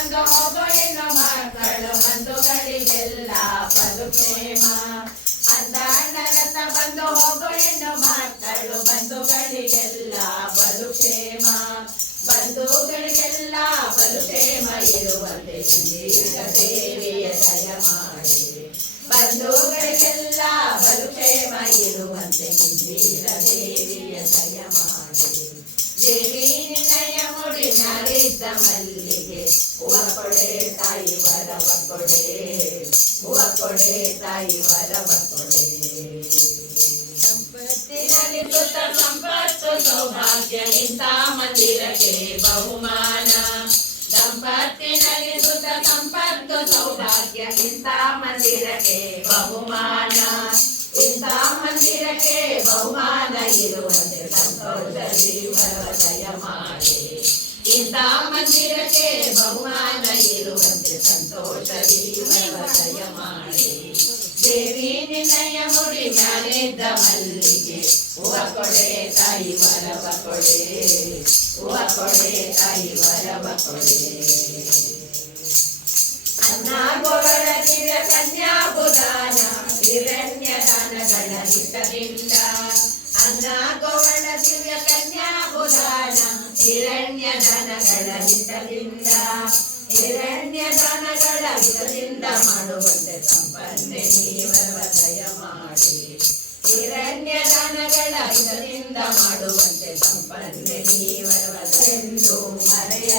ಬಂದು ಹೋಗೋ ಹೆಣ್ಣು ಮಕ್ಕಳು ಬಂಧುಗಳಿಗೆಲ್ಲ ಬಲು ಪ್ರೇಮ. ಅರ್ಧ ಅಣ್ಣರಥ ಬಂದು ಹೋಗೋ ಹೆಣ್ಣು ಮಕ್ಕಳು ಬಂಧುಗಳಿಗೆಲ್ಲ ಬಲು ಕ್ಷೇಮ. ಬಂಧುಗಳಿಗೆಲ್ಲ ಬಲು ಕ್ಷೇಮ ಇರುವಂತೆ ಇಂದಿರ ದೇವಿಯ ದಯ ಮಾಡಿ. ಬಂಧುಗಳಿಗೆಲ್ಲ ಬಲು ಕ್ಷೇಮ ಇರುವಂತೆ ಇಂದಿರ ದೇವಿಯ ದಯ ಮಾಡಿ. ದೇವಿ ನಿನ್ನಯ ಮುಡಿ ಮ್ಯಾಲಿದ್ದ ಮಲ್ಲಿಗೆ ಹೂವ ಕೊಡೆ ತಾಯಿ ವರವ ಕೊಡೆ. ಹೂವ ಕೊಡೆ ತಾಯಿ ವರವ ಕೊಡೆ. ಸಂಪತ್ತಿನಲ್ಲಿ ಸುತ್ತ ಸಂಪತ್ತು ಸೌಭಾಗ್ಯ ಇಂಥ ಮಂದಿರಕ್ಕೆ ಬಹುಮಾನ. ಸಂಪತ್ತಿನಲ್ಲಿ ಸುತ್ತ ಸಂಪತ್ತು ಸೌಭಾಗ್ಯ ಇಂಥ ಮಂದಿರಕ್ಕೆ ಬಹುಮಾನ. ಇಂಥ ಮಂದಿರಕ್ಕೆ ಬಹುಮಾನ ಇರುವಂತೆ ಸಂತೋಷದಿ ವರವ ದಯ ಮಾಡಿ. ಇಂಥ ಮಂದಿರಕ್ಕೆ ಬಹುಮಾನ ಇರುವಂತೆ ಸಂತೋಷದಿ ವರವ ದಯ ಮಾಡಿ. ದೇವಿ ನಿನ್ನಯ ಮುಡಿ ಮ್ಯಾಲಿದ್ದ ಮಲ್ಲಿಗೆ ಹೂವ ಕೊಡೆ ತಾಯಿ ವರವ ಕೊಡೆ. ಹೂವ ಕೊಡೆ ತಾಯಿ ವರವ ಕೊಡೆ. ಅನ್ನ ಗೋಗಳ ದಿವ್ಯ ಕನ್ಯಾ ಬುಧಾನ ಹಿರಣ್ಯ ದಾನಗಳ ಹಿತದಿಂದ. ಅನ್ನ ಗೋಗಳ ದಿವ್ಯ ಕನ್ಯಾ ಬುಧಾನ ಹಿರಣ್ಯ ದಾನಗಳ ಹಿತದಿಂದ. ಹಿರಣ್ಯ ದಾನಗಳ ಹಿತದಿಂದ ಮಾಡುವಂತೆ ಸಂಪನ್ನೆ ನೀವರ ದಯ ಮಾಡಿ. ಹಿರಣ್ಯ ದಾನಗಳ ಹಿತದಿಂದ ಮಾಡುವಂತೆ ಸಂಪನ್ನೆ ನೀವರ ಎಂದು ಮರೆಯ